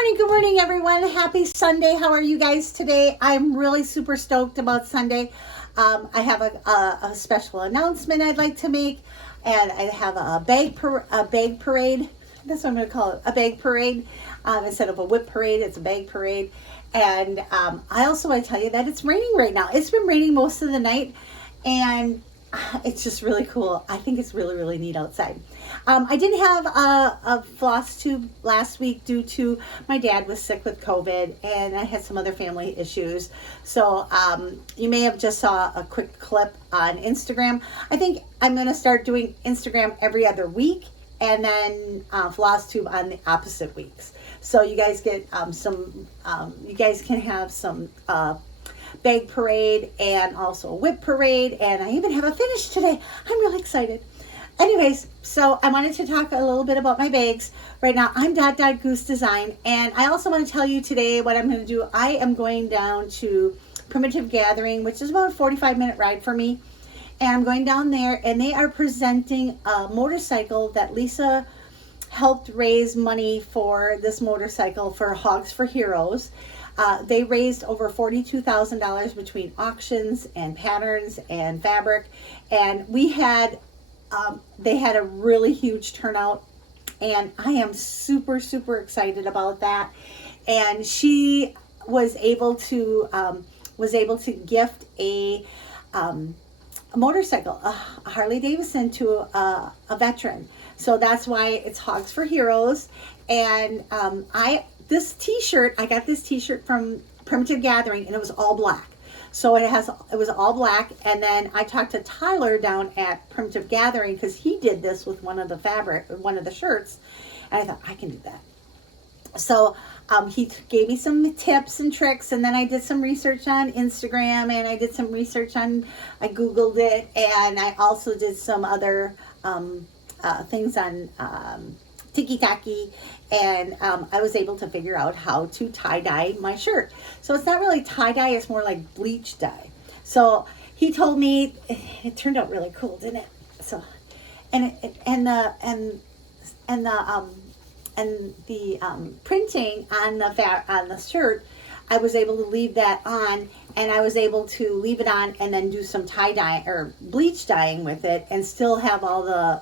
Good morning, everyone. Happy Sunday. How are you guys today? I'm really super stoked about Sunday. I have a special announcement I'd like to make, and I have a bag parade. That's what I'm going to call it, a bag parade. Instead of a whip parade, it's a bag parade. And I also want to tell you that it's raining right now. It's been raining most of the night, and it's just really cool. I think it's really, really neat outside. I didn't have a floss tube last week due to my dad was sick with COVID, and I had some other family issues. So you may have just saw a quick clip on Instagram. I think I'm going to start doing Instagram every other week, and then floss tube on the opposite weeks. So you guys get you guys can have some bag parade and also a whip parade, and I even have a finish today. I'm really excited. Anyways, so I wanted to talk a little bit about my bags. Right now, I'm DotDotGooseDesign, and I also want to tell you today what I'm going to do. I am going down to Primitive Gathering, which is about a 45-minute ride for me, and I'm going down there, and they are presenting a motorcycle that Lisa helped raise money for. This motorcycle for Hogs for Heroes. They raised over $42,000 between auctions and patterns and fabric, and we had they had a really huge turnout, and I am super, super excited about that. And she was able to gift a motorcycle, a Harley Davidson, to a veteran. So that's why it's Hogs for Heroes. And I got this t-shirt from Primitive Gathering, and it was all black. So it was all black, and then I talked to Tyler down at Primitive Gathering because he did this with one of the shirts, and I thought I can do that. So he gave me some tips and tricks, and then I did some research on Instagram, and I did some research I Googled it, and I also did some other things on Tiki-Taki, and I was able to figure out how to tie-dye my shirt. So it's not really tie-dye, it's more like bleach dye. So he told me it turned out really cool, didn't it? So and the printing on the shirt, I was able to leave that on, and I was able to leave it on and then do some tie-dye or bleach dyeing with it, and still have all the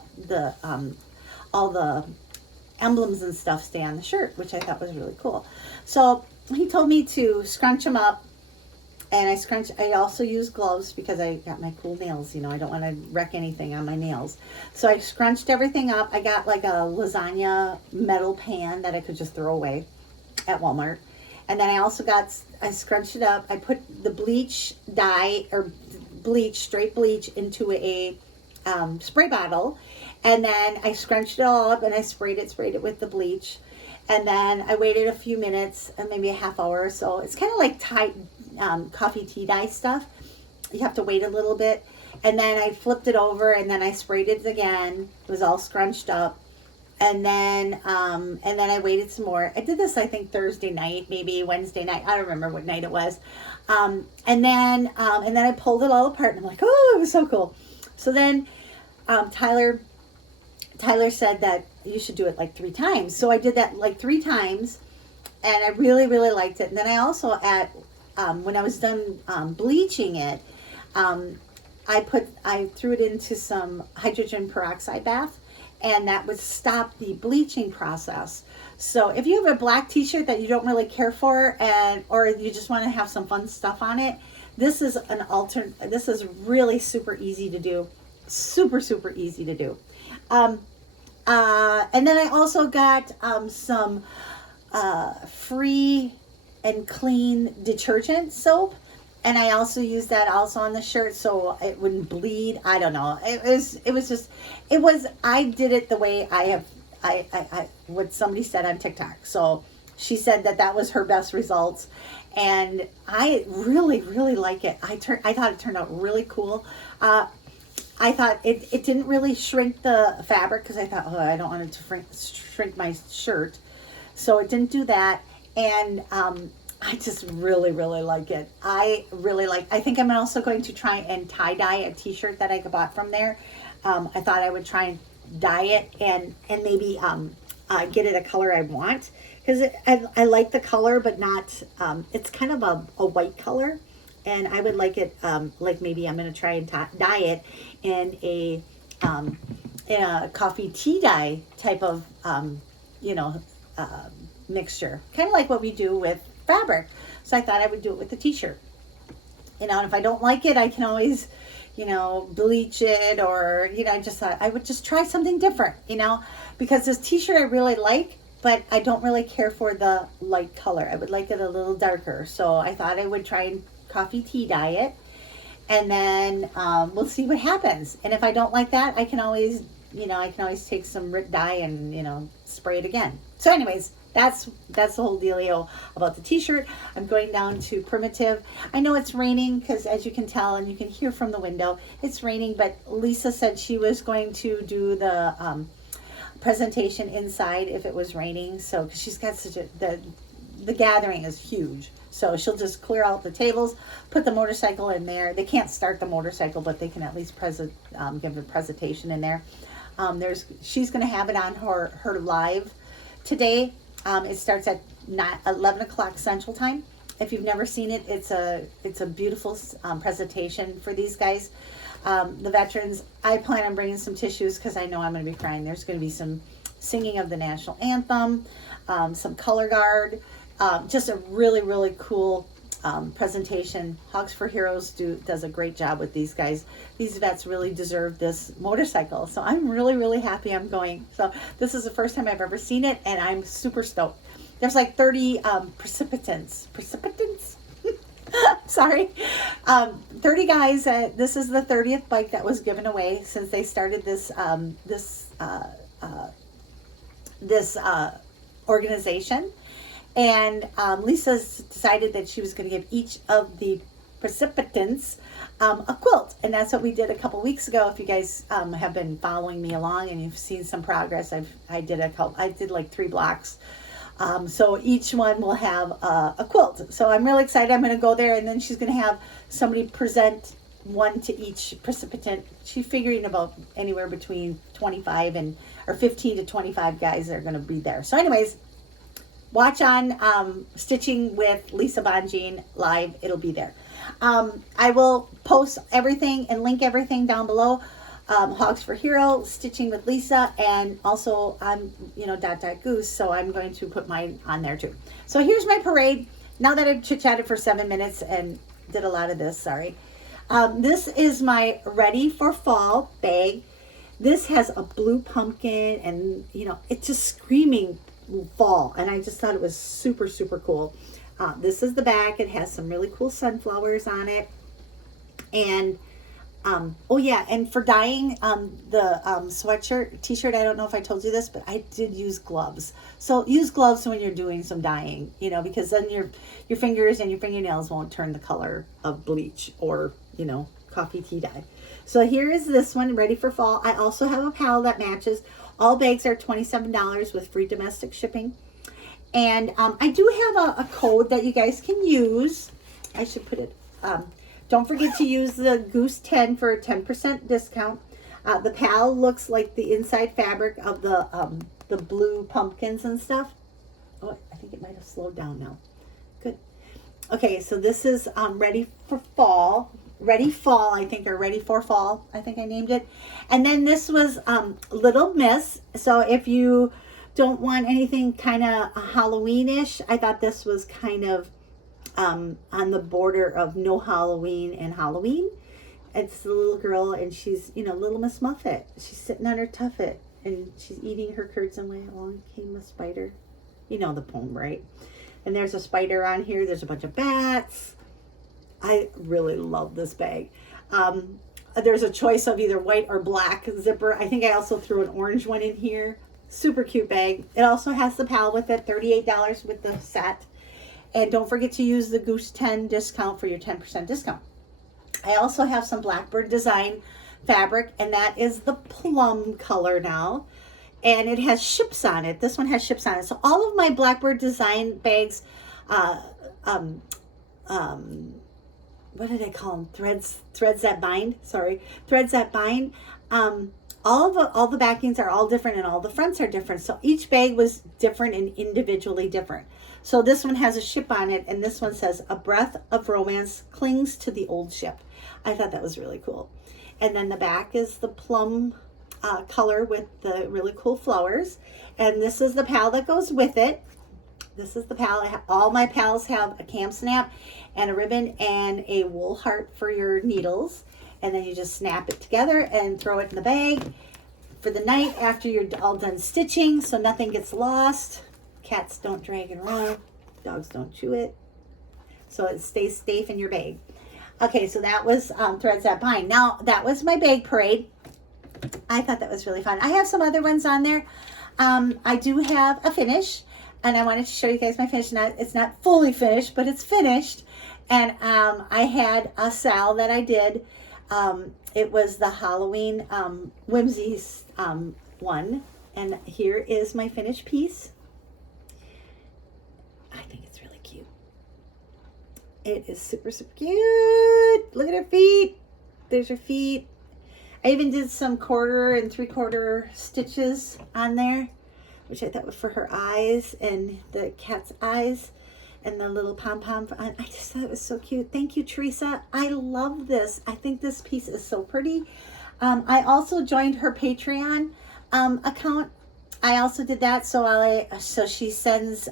emblems and stuff stay on the shirt, which I thought was really cool. So he told me to scrunch them up, and I also use gloves because I got my cool nails. I don't want to wreck anything on my nails. So I scrunched everything up. I got like a lasagna metal pan that I could just throw away at Walmart. And then I scrunched it up. I put the bleach dye or straight bleach into a spray bottle, and then I scrunched it all up and I sprayed it with the bleach, and then I waited a few minutes, maybe a half hour or so. It's kind of like coffee tea dye stuff. You have to wait a little bit, and then I flipped it over, and then I sprayed it again. It was all scrunched up, and then I waited some more. I did this, I think, Thursday night, maybe Wednesday night. I don't remember what night it was. And then I pulled it all apart, and I'm like, oh, it was so cool. So then Tyler said that you should do it like 3 times. So I did that like 3 times, and I really, really liked it. And then I also when I was done bleaching it, I threw it into some hydrogen peroxide bath, and that would stop the bleaching process. So if you have a black t-shirt that you don't really care for, or you just want to have some fun stuff on it, this is this is really super easy to do. Super, super easy to do. And then I also got some free and clean detergent soap, and I also used that also on the shirt so it wouldn't bleed. I don't know. I did it the way I what somebody said on TikTok. So she said that was her best results, and I really, really like it. I thought it turned out really cool. I thought it didn't really shrink the fabric because I thought, I don't want it to shrink my shirt. So it didn't do that. And I just really, really like it. I think I'm also going to try and tie-dye a t-shirt that I bought from there. I thought I would try and dye it and maybe get it a color I want, because I like the color, but not, it's kind of a white color. And I would like it, like maybe I'm going to try and dye it in a coffee tea dye type of, you know, mixture. Kind of like what we do with fabric. So I thought I would do it with the t-shirt. You know, and if I don't like it, I can always, you know, bleach it, or, you know, I just thought I would just try something different, you know, because this t-shirt I really like, but I don't really care for the light color. I would like it a little darker. So I thought I would try and coffee tea dye it, and then we'll see what happens. And if I don't like that, I can always, you know, take some RIT dye and, you know, spray it again. So anyways, that's the whole dealio about the t-shirt. I'm going down to Primitive. I know it's raining because, as you can tell and you can hear from the window, it's raining, but Lisa said she was going to do the presentation inside if it was raining. So, because she's got such a, the gathering is huge. So she'll just clear out the tables, put the motorcycle in there. They can't start the motorcycle, but they can at least give a presentation in there. She's going to have it on her live today. It starts at 11 o'clock Central Time. If you've never seen it, it's a beautiful presentation for these guys, the veterans. I plan on bringing some tissues because I know I'm going to be crying. There's going to be some singing of the national anthem, some color guard. Just a really, really cool presentation. Hogs for Heroes does a great job with these guys. These vets really deserve this motorcycle. So I'm really, really happy I'm going. So this is the first time I've ever seen it, and I'm super stoked. There's like 30 precipitants. Sorry. 30 guys. This is the 30th bike that was given away since they started this organization. And Lisa's decided that she was going to give each of the precipitants a quilt. And that's what we did a couple weeks ago. If you guys have been following me along and you've seen some progress, I did like 3 blocks. So each one will have a quilt. So I'm really excited. I'm going to go there, and then she's going to have somebody present one to each precipitant. She's figuring about anywhere between 15 to 25 guys that are going to be there. So anyways, watch on Stitching with Lisa Bonjean live. It'll be there. I will post everything and link everything down below. Hogs for Hero, Stitching with Lisa, and also on, DotDotGoose. So I'm going to put mine on there too. So here's my parade. Now that I've chit-chatted for 7 minutes and did a lot of this, sorry. This is my Ready for Fall bag. This has a blue pumpkin, and it's just screaming fall, and I just thought it was super, super cool. This is the back. It has some really cool sunflowers on it, and and for dyeing the sweatshirt, t-shirt, I don't know if I told you this, but I did use gloves. So use gloves when you're doing some dyeing, because then your fingers and your fingernails won't turn the color of bleach or coffee tea dye. So here is this one, Ready for Fall. I also have a pal that matches. All bags are $27 with free domestic shipping. And I do have a code that you guys can use. I should put it, don't forget to use the Goose 10 for a 10% discount. The pal looks like the inside fabric of the blue pumpkins and stuff. Oh, I think it might have slowed down now. Good. Okay, so this is Ready for Fall. Ready Fall, I think, or Ready for Fall, I think I named it. And then this was Little Miss. So if you don't want anything kind of Halloweenish, I thought this was kind of on the border of no Halloween and Halloween. It's the little girl, and she's, Little Miss Muffet. She's sitting on her tuffet, and she's eating her curds, and along came a spider. You know the poem, right? And there's a spider on here. There's a bunch of bats. I really love this bag. There's a choice of either white or black zipper. I think I also threw an orange one in here. Super cute bag. It also has the pal with it, $38 with the set. And don't forget to use the Goose 10 discount for your 10% discount. I also have some Blackbird Design fabric, and that is the plum color now. And it has ships on it. This one has ships on it. So all of my Blackbird Design bags, what did I call them? Threads that bind. Sorry. Threads that bind. All the backings are all different, and all the fronts are different. So each bag was different and individually different. So this one has a ship on it, and this one says, "A breath of romance clings to the old ship." I thought that was really cool. And then the back is the plum color with the really cool flowers. And this is the pal that goes with it. This is the pal. All my pals have a cam snap and a ribbon and a wool heart for your needles. And then you just snap it together and throw it in the bag for the night after you're all done stitching, so nothing gets lost. Cats don't drag it around. Dogs don't chew it. So it stays safe in your bag. Okay, so that was Threads That Bind. Now, that was my bag parade. I thought that was really fun. I have some other ones on there. I do have a finish, and I wanted to show you guys my finish. It's not fully finished, but it's finished. And I had a sal that I did. It was the Halloween whimsy one. And here is my finished piece. I think it's really cute. It is super, super cute. Look at her feet. There's her feet. I even did some 1/4 and 3/4 stitches on there, which I thought was for her eyes and the cat's eyes and the little pom-pom. I just thought it was so cute. Thank you, Teresa. I love this. I think this piece is so pretty. I also joined her Patreon account. I also did that. So she sends,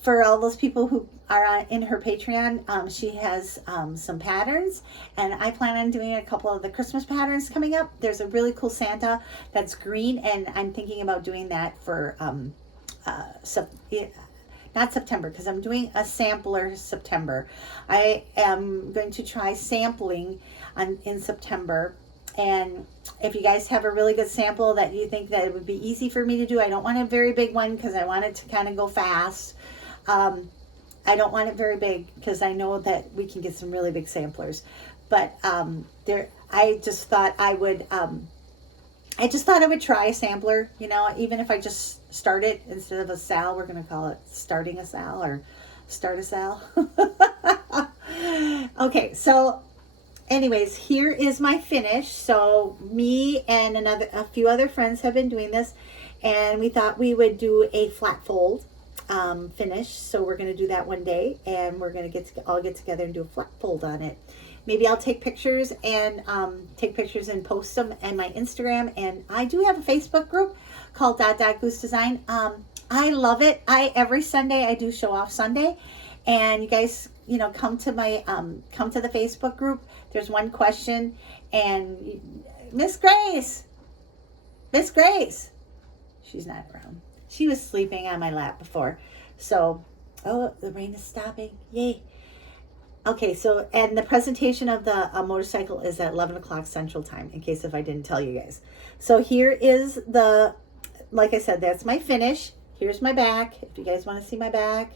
for all those people who are in her Patreon, she has some patterns, and I plan on doing a couple of the Christmas patterns coming up. There's a really cool Santa that's green, and I'm thinking about doing that for not September, because I'm doing a sampler September. I am going to try sampling in September. And if you guys have a really good sample that you think that it would be easy for me to do, I don't want a very big one because I want it to kind of go fast. I don't want it very big because I know that we can get some really big samplers. But I just thought I would try a sampler, even if I just start it instead of a sal. We're going to call it starting a sal or start a sal. Okay, so anyways, here is my finish. So me and a few other friends have been doing this, and we thought we would do a flat fold finish. So we're going to do that one day, and we're going to all get together and do a flat fold on it. Maybe I'll take pictures and post them on my Instagram. And I do have a Facebook group called DotDotGooseDesign. I love it. Every Sunday I do Show Off Sunday, and you guys, come to the Facebook group. There's one question, and Miss Grace, she's not around. She was sleeping on my lap before. So, oh, the rain is stopping. Yay. Okay, so, and the presentation of the motorcycle is at 11 o'clock Central Time, in case if I didn't tell you guys. So here is like I said, that's my finish. Here's my back, if you guys want to see my back.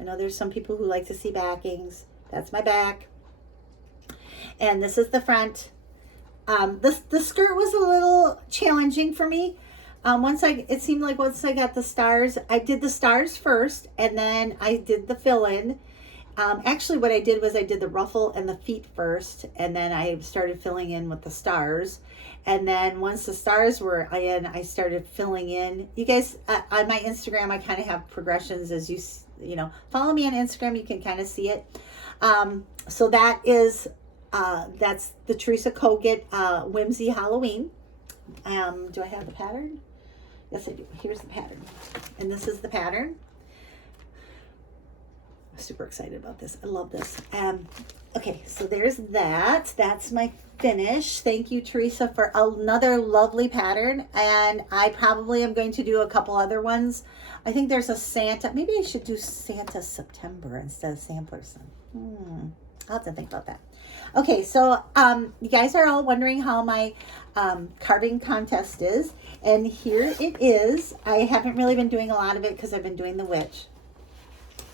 I know there's some people who like to see backings. That's my back. And this is the front. The skirt was a little challenging for me. It seemed like once I got the stars, I did the stars first, and then I did the fill-in. Actually, what I did was I did the ruffle and the feet first, and then I started filling in with the stars. And then once the stars were in, I started filling in. You guys, on my Instagram, I kind of have progressions as follow me on Instagram. You can kind of see it. So that's the Teresa Kogut Whimsy Halloween. Do I have the pattern? Yes, I do. Here's the pattern. And this is the pattern. I'm super excited about this. I love this. Okay, so there's that. That's my finish. Thank you, Teresa, for another lovely pattern. And I probably am going to do a couple other ones. I think there's a Santa. Maybe I should do Santa September instead of Samplers. I'll have to think about that. Okay, so you guys are all wondering how my carving contest is. And here it is. I haven't really been doing a lot of it because I've been doing the witch.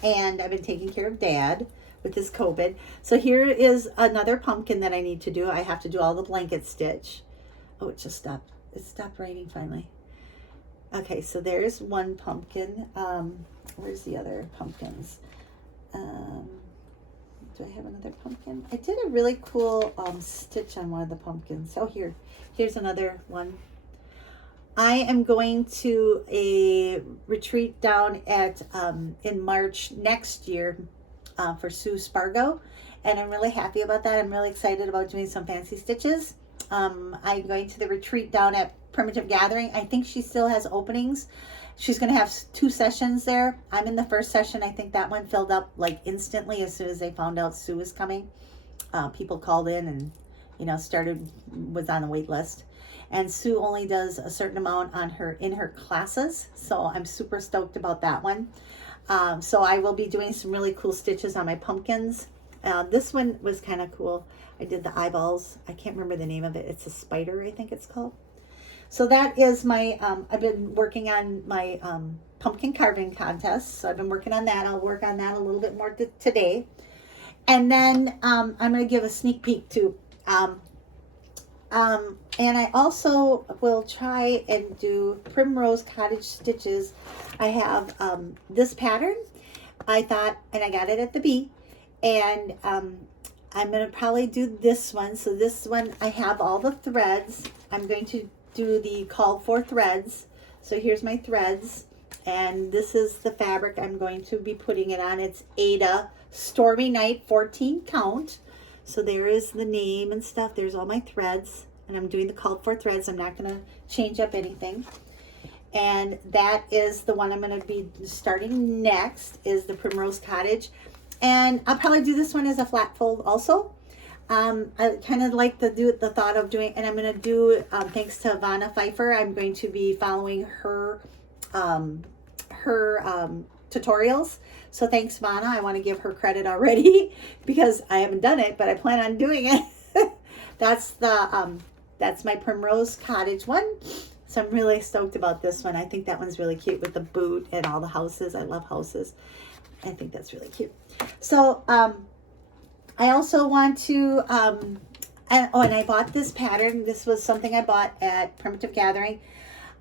And I've been taking care of Dad with his COVID. So here is another pumpkin that I need to do. I have to do all the blanket stitch. Oh, it just stopped. It stopped raining finally. Okay, so there's one pumpkin. Where's the other pumpkins? Do I have another pumpkin? I did a really cool stitch on one of the pumpkins. Oh, here's another one. I am going to a retreat down at in March next year for Sue Spargo, and I'm really happy about that. I'm really excited about doing some fancy stitches. I'm going to the retreat down at Primitive Gathering. I think she still has openings. She's going to have 2 sessions there. I'm in the first session. I think that one filled up like instantly as soon as they found out Sue was coming. People called in and, you know, was on the wait list. And Sue only does a certain amount in her classes. So I'm super stoked about that one. So I will be doing some really cool stitches on my pumpkins. This one was kind of cool. I did the eyeballs. I can't remember the name of it. It's a spider, I think it's called. So that is my, I've been working on my pumpkin carving contest. So I've been working on that. I'll work on that a little bit more today. And then I'm going to give a sneak peek too. And I also will try and do Primrose Cottage stitches. I have this pattern. I thought, and I got it at the Bee. And I'm going to probably do this one. So this one, I have all the threads. I'm going to do the called for threads. So here's my threads. And this is the fabric I'm going to be putting it on. It's Ada Stormy Night 14 count. So there is the name and stuff. There's all my threads. And I'm doing the called for threads. I'm not going to change up anything. And that is the one I'm going to be starting next, is the Primrose Cottage. And I'll probably do this one as a flat fold also. I kind of like the thought of doing, and I'm going to do, thanks to Vanna Pfeiffer, I'm going to be following her tutorials. So thanks, Vanna. I want to give her credit already because I haven't done it, but I plan on doing it. That's my Primrose Cottage one. So I'm really stoked about this one. I think that one's really cute with the boot and all the houses. I love houses. I think that's really cute. So I also want to, and I bought this pattern. This was something I bought at Primitive Gathering.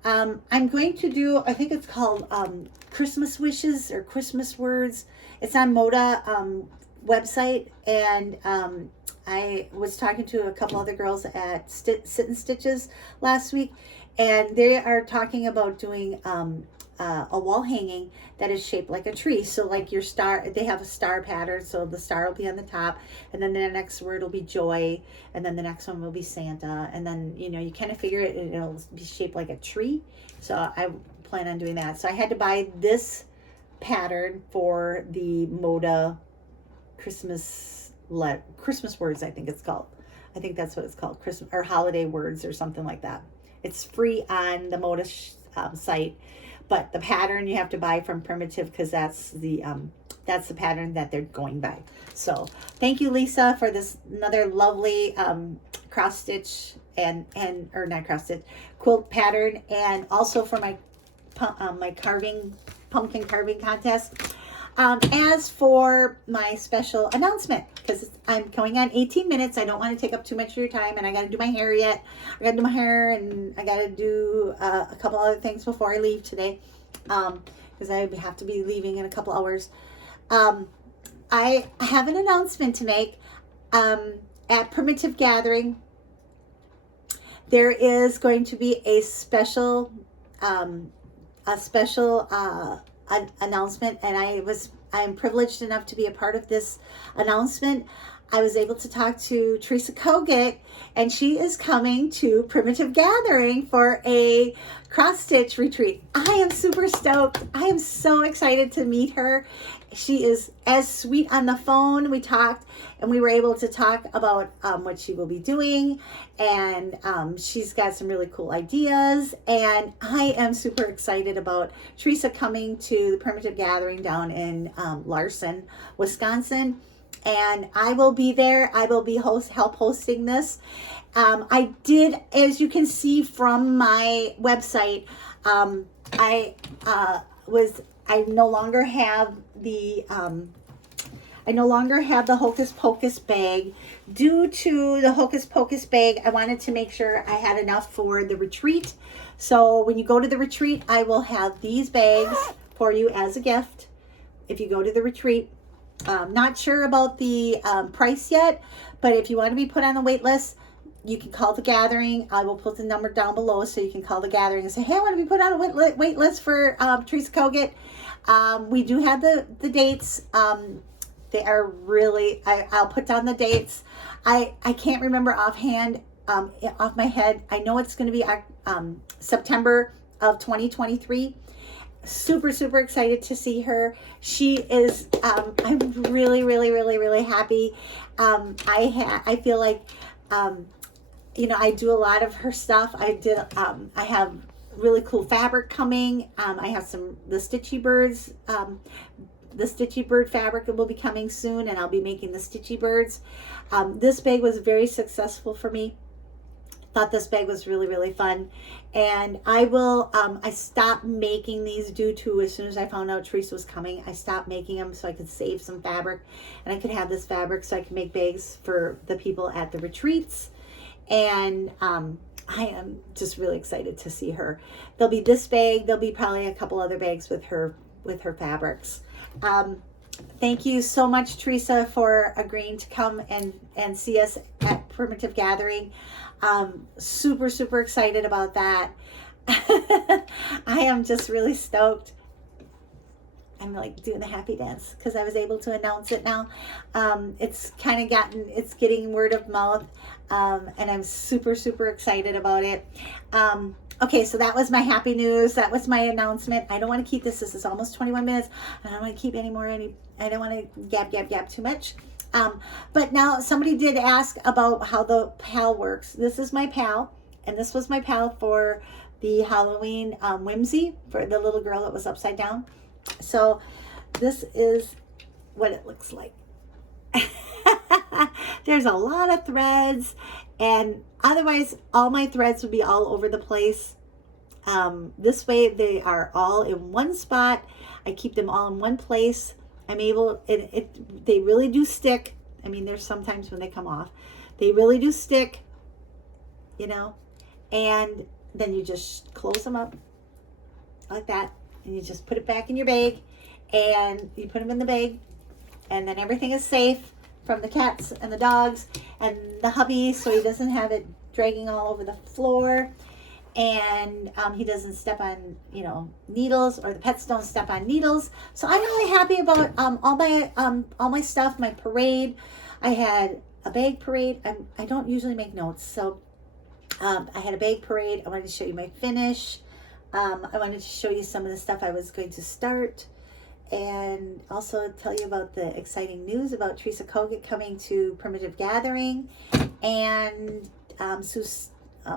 I'm going to do, I think it's called Christmas Wishes or Christmas Words. It's on Moda website, and I was talking to a couple other girls at Sit and Stitches last week, and they are talking about doing a wall hanging that is shaped like a tree. So like your star, they have a star pattern, so the star will be on the top, and then the next word will be joy, and then the next one will be Santa, and then, you know, you kind of figure it, and it'll be shaped like a tree. So I plan on doing that. So I had to buy this pattern for the Moda Christmas Words, I think it's called. I think that's what it's called, Christmas or holiday words or something like that. It's free on the Moda site, but the pattern you have to buy from Primitive, because that's the pattern that they're going by. So thank you, Lisa, for this another lovely cross stitch or not cross stitch, quilt pattern, and also for my pumpkin carving contest. As for my special announcement, because I'm going on 18 minutes, I don't want to take up too much of your time, and I got to do my hair yet. I got to do my hair, and I got to do a couple other things before I leave today, because I have to be leaving in a couple hours. I have an announcement to make. At Primitive Gathering, there is going to be a special announcement, and I am privileged enough to be a part of this announcement. I was able to talk to Teresa Kogut, and she is coming to Primitive Gathering for a cross stitch retreat. I am super stoked. I am so excited to meet her. She is as sweet on the phone. We talked, and we were able to talk about what she will be doing, and she's got some really cool ideas, and I am super excited about Teresa coming to the Primitive Gathering down in Larson, Wisconsin, and I will be there. I will be help hosting this. I did, as you can see from my website, I no longer have the Hocus Pocus bag. Due to the Hocus Pocus bag, I wanted to make sure I had enough for the retreat. So when you go to the retreat, I will have these bags for you as a gift if you go to the retreat. Not sure about the price yet, but if you want to be put on the wait list, you can call the gathering. I will put the number down below so you can call the gathering and say, hey, I want to be put on a wait list for Teresa Kogut. We do have the dates. They are really, I'll put down the dates. I can't remember offhand, off my head. I know it's going to be September of 2023. Super, super excited to see her. She is, I'm really, really, really, really happy. I feel like, you know, I do a lot of her stuff. I have really cool fabric coming. I have the Stitchy Birds, the Stitchy Bird fabric that will be coming soon, and I'll be making the Stitchy Birds. This bag was very successful for me. Thought this bag was really, really fun. And I stopped making these due to, as soon as I found out Teresa was coming, I stopped making them so I could save some fabric, and I could have this fabric so I could make bags for the people at the retreats. And I am just really excited to see her. There'll be this bag. There'll be probably a couple other bags with her fabrics. Thank you so much, Teresa, for agreeing to come and see us at Primitive Gathering. Super, super excited about that. I am just really stoked. I'm like doing the happy dance because I was able to announce it now. It's getting word of mouth, and I'm super, super excited about it. Okay, so that was my happy news. That was my announcement. I don't want to keep this. This is almost 21 minutes. I don't want to keep I don't want to gab too much. But now somebody did ask about how the PAL works. This is my PAL, and this was my PAL for the Halloween whimsy for the little girl that was upside down. So this is what it looks like. There's a lot of threads, and otherwise all my threads would be all over the place. This way they are all in one spot. I keep them all in one place. I'm able, they really do stick. I mean, there's sometimes when they come off, they really do stick, you know, and then you just close them up like that, and you just put it back in your bag, and you put them in the bag, and then everything is safe from the cats and the dogs and the hubby, so he doesn't have it dragging all over the floor, and he doesn't step on, you know, needles, or the pets don't step on needles. So I'm really happy about all my stuff. My parade, I had a bag parade. I don't usually make notes, so I had a bag parade. I wanted to show you my finish. I wanted to show you some of the stuff I was going to start, and also tell you about the exciting news about Teresa Kogut coming to Primitive Gathering, and Sue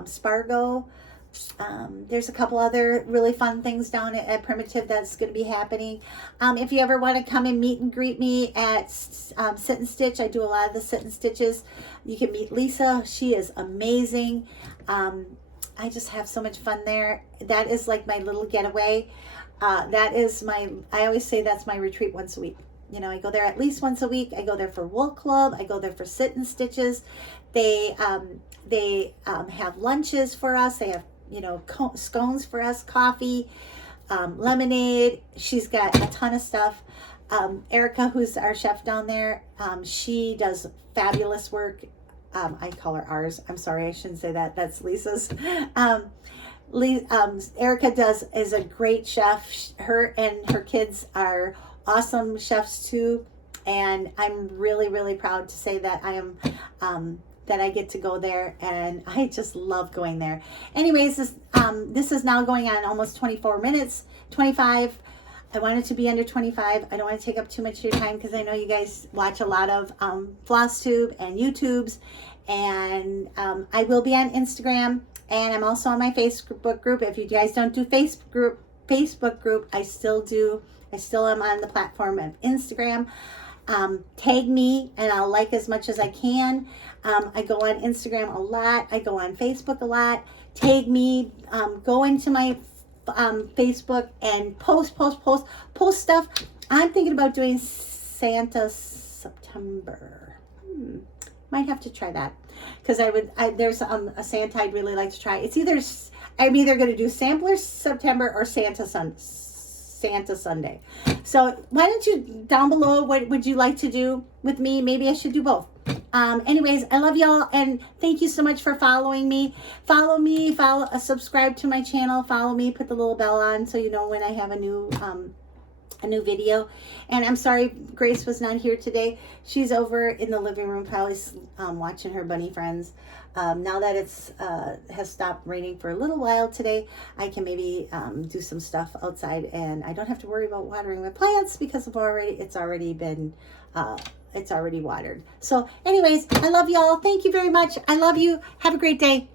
Spargo. There's a couple other really fun things down at Primitive that's going to be happening. If you ever want to come and meet and greet me at Sit and Stitch, I do a lot of the Sit and Stitches. You can meet Lisa. She is amazing. I just have so much fun there. That is like my little getaway. I always say that's my retreat once a week. You know, I go there at least once a week. I go there for Wool Club. I go there for Sit and Stitches. They have lunches for us. They have, you know, scones for us, coffee, lemonade. She's got a ton of stuff. Erica, who's our chef down there, she does fabulous work. I call her ours. I'm sorry, I shouldn't say that. That's Lisa's. Erica is a great chef. Her and her kids are awesome chefs too. And I'm really, really proud to say that I am, that I get to go there, and I just love going there. Anyways, this is now going on almost 24 minutes, 25. I want it to be under 25. I don't want to take up too much of your time because I know you guys watch a lot of FlossTube and YouTubes, and I will be on Instagram, and I'm also on my Facebook group. If you guys don't do Facebook group, I still do. I still am on the platform of Instagram. Tag me, and I'll like as much as I can. I go on Instagram a lot. I go on Facebook a lot. Tag me. Go into my Facebook and post stuff. I'm thinking about doing Santa September. Might have to try that, because there's a Santa I'd really like to try. I'm either going to do Sampler September or Santa Santa Sunday. So why don't you, down below, what would you like to do with me? Maybe I should do both. Anyways, I love y'all, and thank you so much for following me. Follow me, subscribe to my channel, follow me, put the little bell on so you know when I have a new video. And I'm sorry Grace was not here today. She's over in the living room probably watching her bunny friends. Now that it's has stopped raining for a little while today, I can maybe do some stuff outside, and I don't have to worry about watering my plants because it's already been watered. So anyways, I love y'all. Thank you very much. I love you. Have a great day.